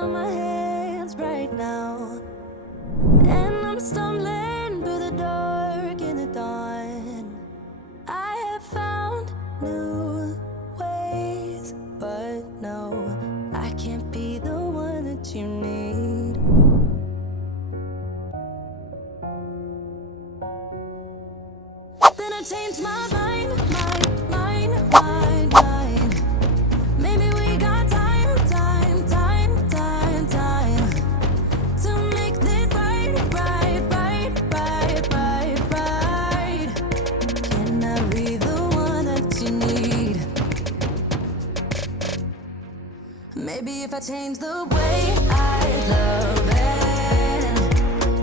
on my hands right now, and I'm stumbling through the dark in the dawn. I have found new ways, but no, I can't be the one that you need. Then I changed my mind. Maybe we got time to make this right. Can I be the one that you need? Maybe if I change the way I love it,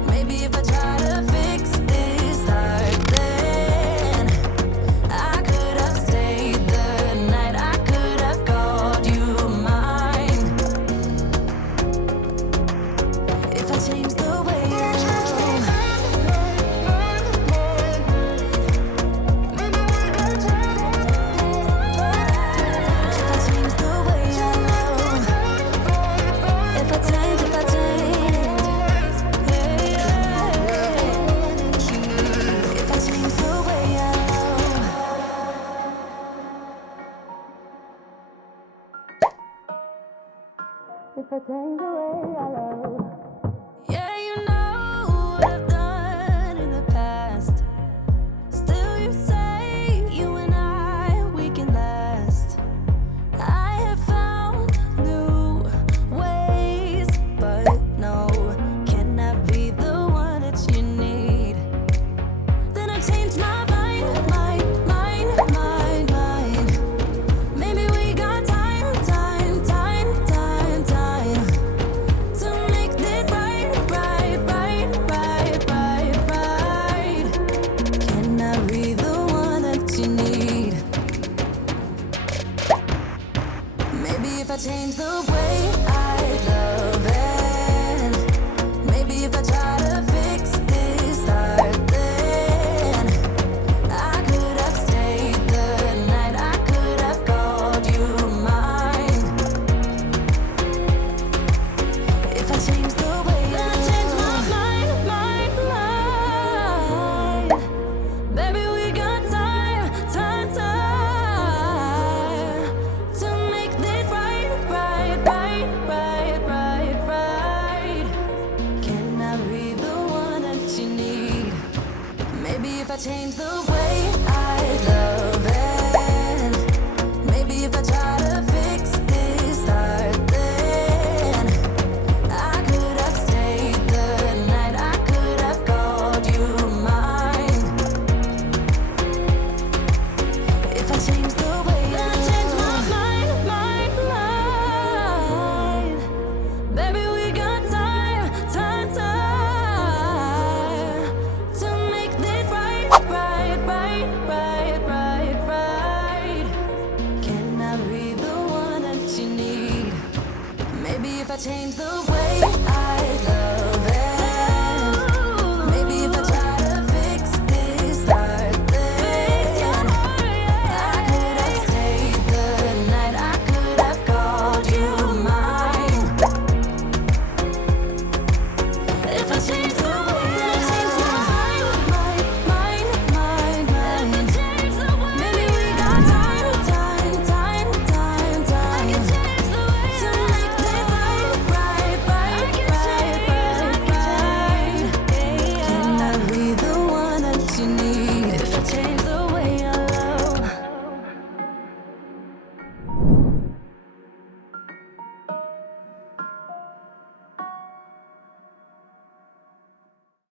maybe if I try to fix this heart, then I could have stayed the night, I could have called you mine. If I change the way I love, if I change the way I love, if I change, yeah. If I change the way I love, if I change the way I love. Yeah, you know what I've done in the past. Still you say you and I, we can last. I have found new ways, but no, can I be the one that you need? Then I changed my mind. Maybe we got time to make this right. Can I be the one that you need? Maybe if I change the way I love it, maybe if I try to fix this heart, then I could have stayed the night, I could have called you mine. If I change the way I change my mind. Baby, we got time to make this right. Can I be the one that you need? Maybe if I change the way I love it, maybe if I try to fix this heart, then I could have stayed the night, I could have called you mine. If I change the way I change my mind. Baby, we got time to make this right. Can I be the one that you need? Maybe if I change the way